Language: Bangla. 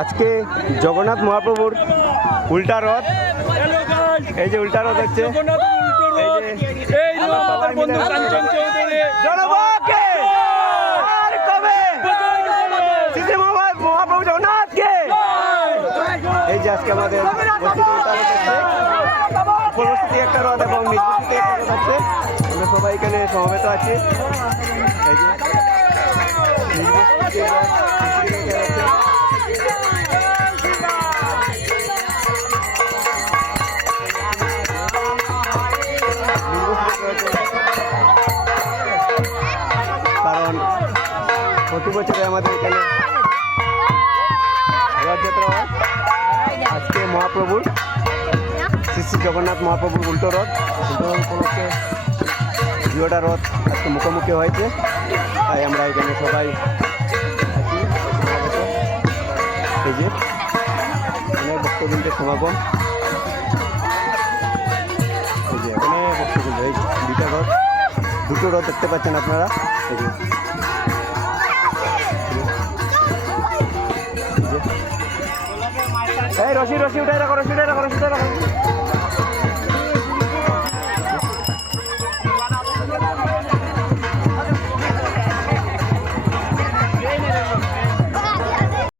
আজকে জগন্নাথ মহাপ্রভুর উল্টা রথ, এই যে উল্টা রথ হচ্ছে, মহাপ্রভু জগন্নাথকে। এই যে আজকে আমাদের উপস্থিতি একটা রথ এবং নির্দিষ্ট একটা রথ আছে, আমরা সবাই এখানে সমবেত আছি। এই যে কারণ প্রতি বছরে আমাদের এখানে রথযাত্রা হয়। আজকে মহাপ্রভুর শ্রী শ্রী জগন্নাথ মহাপ্রভুর উল্টো রথ উপলক্ষে দুটা রথ আজকে মুখোমুখি হয়েছে, তাই আমরা এখানে সবাই আছি। এই যে অনেক ভক্তবৃন্দের সমাগম, এই যে অনেক ভক্তবৃন্দ, এই দুটা রথ, দুটো রথ দেখতে পাচ্ছেন আপনারা। এই রশি রশি উঠাই রাখো, রশি উঠাই রাখো, রশি উঠাই রাখো।